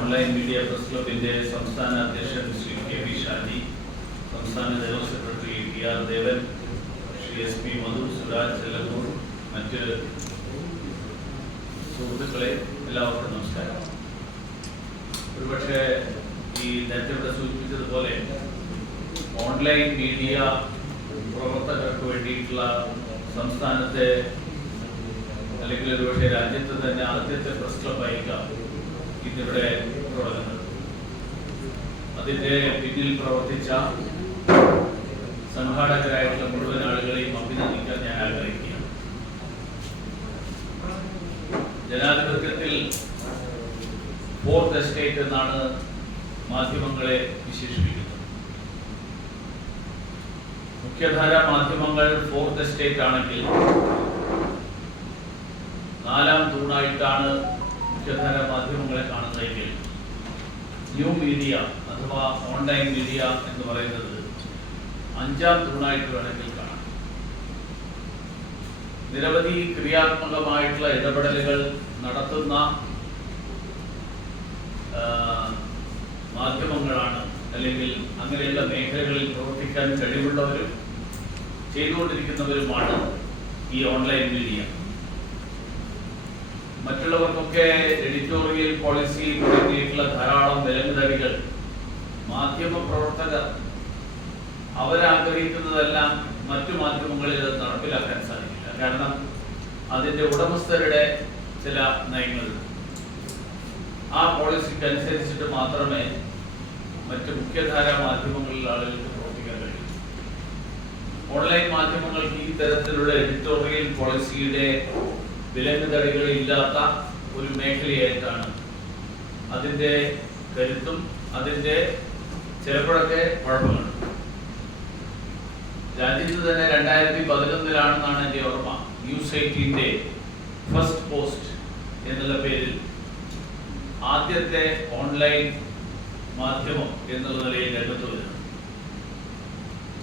Online media press ക്ലബിന്റെ സംസ്ഥാന അധ്യക്ഷൻ ശ്രീ കെ വി ഷാജി സംസ്ഥാന general secretary T R Devan Shri S P Madhu Suraj Chellur മറ്റ് സുഹൃത്തുക്കളെ എല്ലാവർക്കും നമസ്കാരം. ഒരുപക്ഷെ ഈ നേരത്തെ ഇവിടെ സൂചിപ്പിച്ചതുപോലെ ഓൺലൈൻ മീഡിയ പ്രവർത്തകർക്ക് വേണ്ടിയിട്ടുള്ള സംസ്ഥാനത്തെ അല്ലെങ്കിൽ ഒരുപക്ഷെ രാജ്യത്തെ തന്നെ ആദ്യത്തെ പ്രസ് ക്ലബായിരിക്കാം ഇന്നിവിടെ തുടങ്ങുന്നത് അതിന്റെ പിന്നിൽ പ്രവർത്തിച്ച സംഘാടകരായിട്ടുള്ള മുഴുവൻ ആളുകളെയും അഭിനന്ദിക്കാൻ ഞാൻ ആഗ്രഹിക്കുകയാണ്. ജനാധിപത്യത്തിൽ ഫോർത്ത് എസ്റ്റേറ്റ് എന്നാണ് മാധ്യമങ്ങളെ വിശേഷിപ്പിക്കുന്നത്. മുഖ്യധാര മാധ്യമങ്ങൾ ഫോർത്ത് എസ്റ്റേറ്റ് ആണെങ്കിൽ നാലാം തൂണായിട്ടാണ് മുഖ്യധാര കാണുന്നതെങ്കിൽ ന്യൂ മീഡിയ അഥവാ ഓൺലൈൻ മീഡിയ എന്ന് പറയുന്നത് അഞ്ചാം തൂണായിട്ട് വേണമെങ്കിൽ കാണാം. നിരവധി ക്രിയാത്മകമായിട്ടുള്ള ഇടപെടലുകൾ നടത്തുന്ന മാധ്യമങ്ങളാണ് അല്ലെങ്കിൽ അങ്ങനെയുള്ള മേഖലകളിൽ പ്രവർത്തിക്കാൻ കഴിവുള്ളവരും ചെയ്തുകൊണ്ടിരിക്കുന്നവരുമാണ് ഈ ഓൺലൈൻ മീഡിയ മറ്റുള്ളവർക്കൊക്കെ എഡിറ്റോറിയൽ പോളിസിയിൽ തുടങ്ങിയിട്ടുള്ള ധാരാളം മാധ്യമ പ്രവർത്തകർ അവരാഗ്രഹിക്കുന്നതെല്ലാം മറ്റു മാധ്യമങ്ങളിൽ നടപ്പിലാക്കാൻ സാധിക്കില്ല. കാരണം അതിന്റെ ഉടമസ്ഥരുടെ ചില നയങ്ങൾ. ആ പോളിസിക്ക് അനുസരിച്ചിട്ട് മാത്രമേ മറ്റ് മുഖ്യധാര മാധ്യമങ്ങളിൽ ആളുകൾക്ക് പ്രവർത്തിക്കാൻ കഴിയൂ. ഓൺലൈൻ മാധ്യമങ്ങൾക്ക് ഈ തരത്തിലുള്ള എഡിറ്റോറിയൽ പോളിസിയുടെ വിലങ്ങുതടികളില്ലാത്ത ഒരു മേഖലയായിട്ടാണ് അതിന്റെ കരുത്തും അതിന്റെ ചിലപ്പോഴൊക്കെ കുഴപ്പങ്ങളുണ്ട് രാജ്യത്ത് തന്നെ രണ്ടായിരത്തി പതിനൊന്നിലാണെന്നാണ് എന്റെ ഓർമ്മ. ന്യൂസ് എയ്റ്റീന്റെ ഫസ്റ്റ് പോസ്റ്റ് എന്നുള്ള പേരിൽ ആദ്യത്തെ ഓൺലൈൻ മാധ്യമം എന്നുള്ള നിലയിൽ രംഗത്ത് വരുന്നത്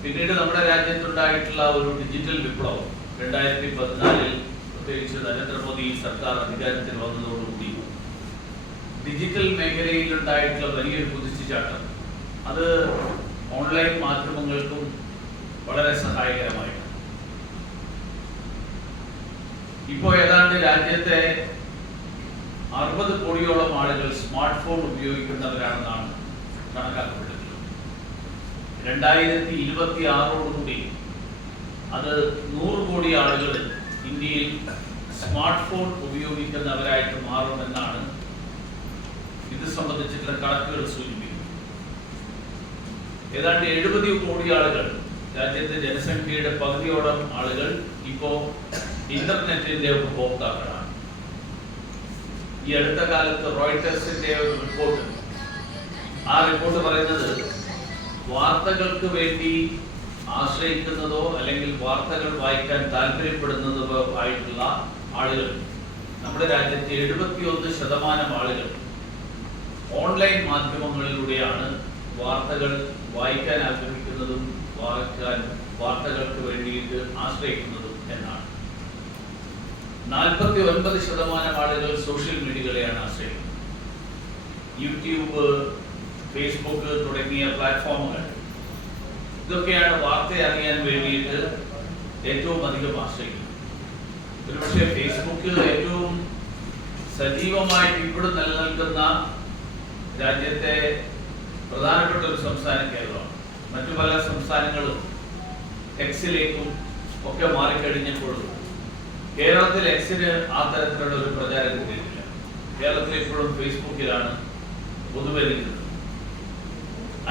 പിന്നീട് നമ്മുടെ രാജ്യത്തുണ്ടായിട്ടുള്ള ഒരു ഡിജിറ്റൽ വിപ്ലവം രണ്ടായിരത്തി പതിനാലിൽ പ്രത്യേകിച്ച് നരേന്ദ്രമോദി സർക്കാർ അധികാരത്തിൽ വന്നതോടുകൂടി ഡിജിറ്റൽ മേഖലയിൽ ഉണ്ടായിട്ടുള്ള വലിയൊരു കുതിച്ചുചാട്ടം അത് ഓൺലൈൻ മാധ്യമങ്ങൾക്കും വളരെ സഹായകരമായിട്ടുണ്ട്. ഇപ്പോൾ ഏതാണ്ട് രാജ്യത്തെ അറുപത് കോടിയോളം ആളുകൾ സ്മാർട്ട് ഫോൺ ഉപയോഗിക്കുന്നവരാണെന്നാണ് കണക്കാക്കപ്പെടുന്നത് രണ്ടായിരത്തി ഇരുപത്തി ആറോടുകൂടി അത് നൂറ് കോടി ആളുകൾ ഇന്ത്യയിൽ സ്മാർട്ട് ഫോൺ ഉപയോഗിക്കുന്നവരായിട്ട് മാറുമെന്നാണ് ഇത് സംബന്ധിച്ചിട്ടുള്ള കണക്കുകൾ സൂചിപ്പിക്കുന്നത്. ഏതാണ്ട് എഴുപത് കോടി ആളുകൾ രാജ്യത്തെ ജനസംഖ്യയുടെ പകുതിയോളം ആളുകൾ ഇപ്പോ ഇന്റർനെറ്റിന്റെ ഉപഭോക്താക്കളാണ്. ഈ അടുത്ത കാലത്ത് റോയിട്ടേഴ്സിന്റെ ഒരു റിപ്പോർട്ട്. ആ റിപ്പോർട്ട് പറയുന്നത് വാർത്തകൾക്ക് വേണ്ടി ആശ്രയിക്കുന്നതോ അല്ലെങ്കിൽ വാർത്തകൾ വായിക്കാൻ താല്പര്യപ്പെടുന്നതോ ആയിട്ടുള്ള ആളുകൾ. നമ്മുടെ രാജ്യത്തെ എഴുപത്തിയൊന്ന് ശതമാനം ആളുകൾ ഓൺലൈൻ മാധ്യമങ്ങളിലൂടെയാണ് വാർത്തകൾ വായിക്കാൻ ആഗ്രഹിക്കുന്നതും വായിക്കാൻ വാർത്തകൾക്ക് വേണ്ടിയിട്ട് ആശ്രയിക്കുന്നതും എന്നാണ്. നാൽപ്പത്തി ഒൻപത് ശതമാനം ആളുകൾ സോഷ്യൽ മീഡിയകളെയാണ് ആശ്രയിക്കുന്നത്. യൂട്യൂബ് ഫേസ്ബുക്ക് തുടങ്ങിയ പ്ലാറ്റ്ഫോമുകൾ ഇതൊക്കെയാണ് വാർത്ത അറിയാൻ വേണ്ടിയിട്ട് ഏറ്റവും അധികം ആശ്രയിക്കുന്നത്. ഒരുപക്ഷെ ഫേസ്ബുക്ക് ഏറ്റവും സജീവമായിട്ട് ഇപ്പോഴും നിലനിൽക്കുന്ന രാജ്യത്തെ പ്രധാനപ്പെട്ട ഒരു സംസ്ഥാനം കേരളമാണ്. മറ്റു പല സംസ്ഥാനങ്ങളും എക്സിലേക്കും ഒക്കെ മാറിക്കഴിഞ്ഞപ്പോഴും കേരളത്തിൽ എക്സിന് ആ തരത്തിലുള്ള ഒരു പ്രചാരം കിട്ടിയിട്ടില്ല. കേരളത്തിൽ ഇപ്പോഴും ഫേസ്ബുക്കിലാണ് പൊതുവെ നിൽക്കുന്നത്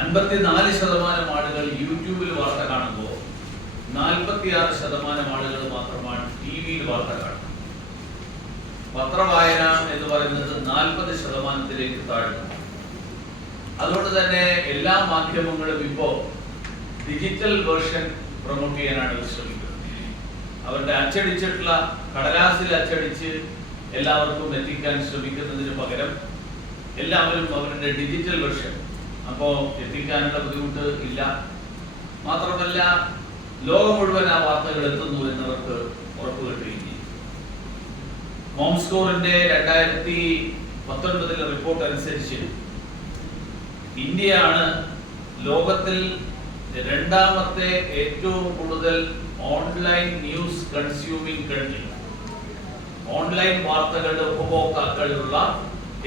അൻപത്തിനാല് ശതമാനം ആളുകൾ യൂട്യൂബിൽ വാർത്ത കാണുമ്പോൾ നാൽപ്പത്തിയാറ് ശതമാനം ആളുകൾ മാത്രമാണ് ടി വിയിൽ വാർത്ത കാണുന്നത്. പത്രവായന എന്ന് പറയുന്നത് നാൽപ്പത് ശതമാനത്തിലേക്ക് താഴ്ന്നു. അതുകൊണ്ട് തന്നെ എല്ലാ മാധ്യമങ്ങളും ഇപ്പോ ഡിജിറ്റൽ വേർഷൻ പ്രൊമോട്ട് ചെയ്യാനാണ് ശ്രമിക്കുന്നത് അവരുടെ അച്ചടിച്ചിട്ടുള്ള കടലാസിൽ അച്ചടിച്ച് എല്ലാവർക്കും എത്തിക്കാൻ ശ്രമിക്കുന്നതിന് പകരം എല്ലാവരും അവരുടെ ഡിജിറ്റൽ വേർഷൻ അപ്പോൾ എത്തിക്കാനുള്ള ബുദ്ധിമുട്ട് ഇല്ല. മാത്രമല്ല ലോകം മുഴുവൻ ആ വാർത്തകൾ എത്തുന്നു എന്നവർക്ക് ഉറപ്പ് കിട്ടുകയും മോംസ്കോറിന്റെ രണ്ടായിരത്തി പത്തൊൻപതിലെ റിപ്പോർട്ട് അനുസരിച്ച് ഇന്ത്യയാണ് ലോകത്തിൽ രണ്ടാമത്തെ ഏറ്റവും കൂടുതൽ online news consuming country online വാർത്തകളുടെ ഉപഭോക്താക്കളിലുള്ള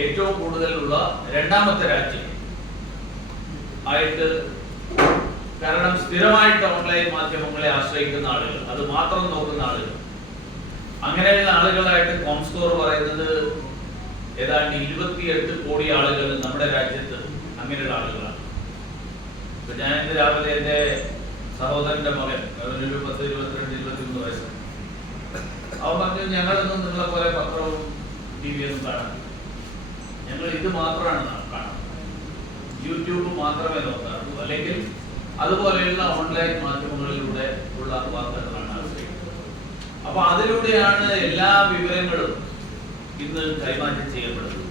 ഏറ്റവും കൂടുതലുള്ള രണ്ടാമത്തെ രാജ്യം. ആയിട്ട് കാരണം സ്ഥിരമായിട്ട് ഓൺലൈൻ മാധ്യമങ്ങളെ ആശ്രയിക്കുന്ന ആളുകൾ അത് മാത്രം നോക്കുന്ന ആളുകൾ. അങ്ങനെയുള്ള ആളുകളായിട്ട് കോംസ്കോർ പറയുന്നത് ഏതാണ്ട് ഇരുപത്തിയെട്ട് കോടി ആളുകൾ നമ്മുടെ രാജ്യത്ത് അങ്ങനെയുള്ള ആളുകളാണ്. ഇപ്പൊ ഞാൻ ഇന്ന് രാവിലെ എന്റെ സഹോദരന്റെ മകൻ അവനൊരു പത്ത് ഇരുപത്തിരണ്ട് ഇരുപത്തിമൂന്ന് വയസ്സ് അവൻ പറഞ്ഞു ഞങ്ങളൊന്നും നിങ്ങളെ പോലെ പത്രവും ടി വി ഒന്നും കാണാൻ ഞങ്ങൾ ഇത് മാത്രമാണ് കാണുന്നത് യൂട്യൂബ് മാത്രമേ നോക്കാറുള്ളൂ. അല്ലെങ്കിൽ അതുപോലെയുള്ള ഓൺലൈൻ മാധ്യമങ്ങളിലൂടെ ഉള്ള വാർത്തകളാണ് അപ്പൊ അതിലൂടെയാണ് എല്ലാ വിവരങ്ങളും ഇന്ന് കൈമാറ്റം ചെയ്യപ്പെടുന്നത്.